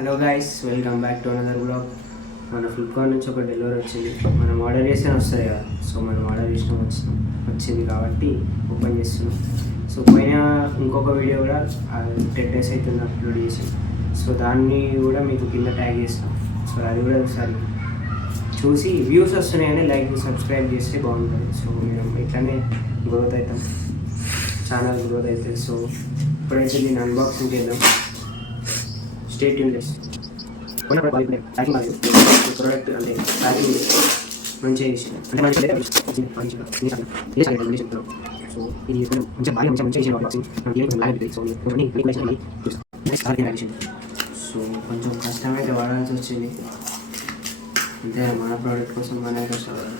Hello guys, welcome back to another blog. మన ఫ్లిప్కార్ట్ నుంచి ఒక డెలివరీ వచ్చింది. మనం ఆర్డర్ చేస్తే వస్తుంది కదా, సో మనం ఆర్డర్ చేసిన వచ్చింది కాబట్టి ఓపెన్ చేస్తున్నాం. సో పైన ఇంకొక వీడియో కూడా 10 days అవుతుంది అప్లోడ్ చేసి, సో దాన్ని కూడా మీకు కింద ట్యాగ్ చేస్తాం. సో అది కూడా ఒకసారి చూసి వ్యూస్ వస్తున్నాయని లైక్ సబ్స్క్రైబ్ చేస్తే బాగుంటుంది. సో మేము ఇట్లానే గ్రోత్ అవుతాం, ఛానల్ గ్రోత్ అవుతుంది. సో ఇప్పుడైతే నేను అన్బాక్సింగ్ చేద్దాం. స్టే ట్యూన్ చేసి ప్యాకింగ్ కాదు, ప్రోడక్ట్ అంటే ప్యాకింగ్ మంచిగా చేసింది, అంటే మంచిగా సో ఇది మంచిగా చేసిన బాక్సింగ్ సో కొంచెం కష్టమైతే వాడాల్సి వచ్చింది. అంటే మన ప్రోడక్ట్ కోసం మన కష్టపడాలి,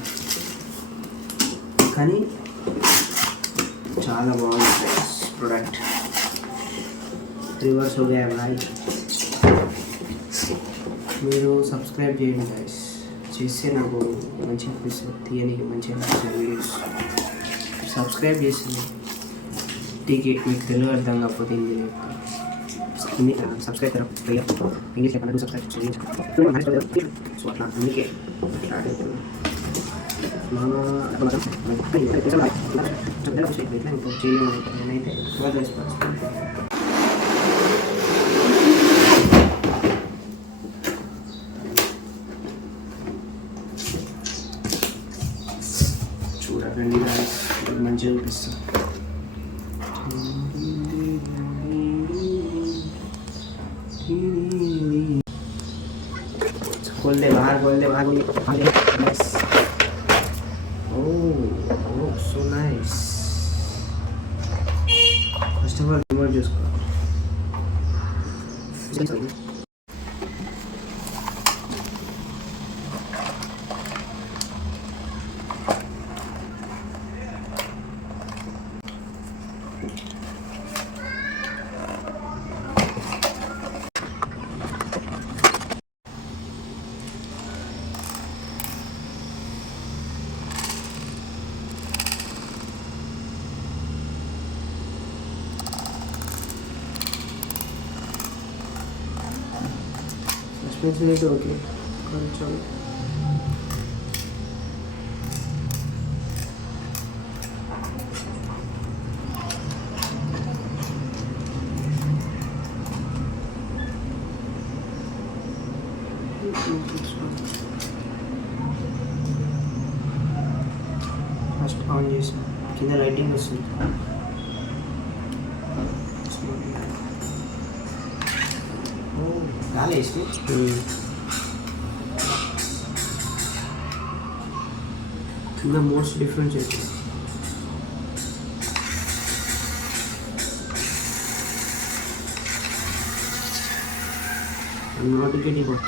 కానీ చాలా బాగుంది ప్రోడక్ట్. రివర్స్ हो गया भाई. మీరు సబ్స్క్రైబ్ చేయండి గైస్, చేస్తే నాకు మంచిగా అనిపిస్తుంది, తీయనికి మంచిగా అనిపిస్తుంది వీడియోస్. సబ్స్క్రైబ్ చేసింది టికెట్ మీకు తెలుగు అర్థం కాకపోతే హిందీ సబ్స్క్రైబ్ ఇంగ్లీష్ లేకుండా సబ్స్క్రైబ్ సో అట్లా అందుకే నేనైతే చూడండి మంచిగా అనిపిస్తుంది. खोल दे बाहर बस. Oh, so nice. First of all, remote చూసుకో. సస్పెన్స్ ఓకే, కొంచెం ఫస్ట్ ఆన్ చేసాం, కింద లైటింగ్ వస్తుంది. గాలి వేసి కింద మోస్ట్ డిఫరెన్స్ అయితే not getting what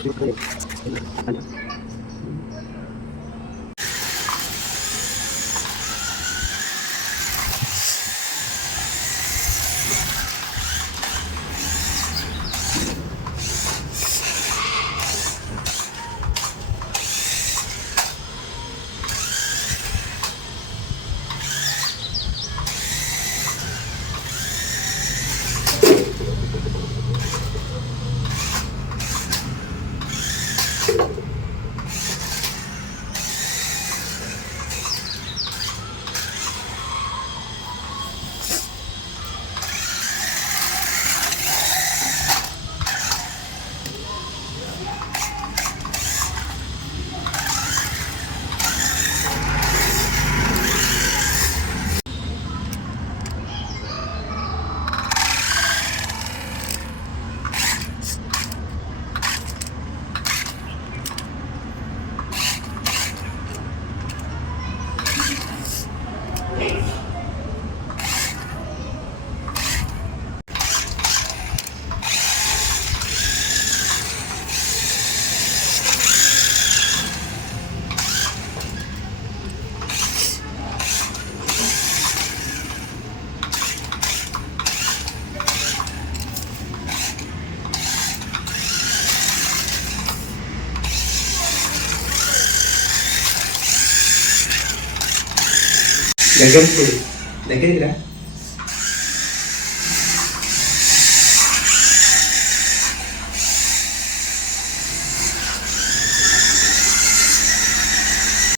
దగ్గరికి రా.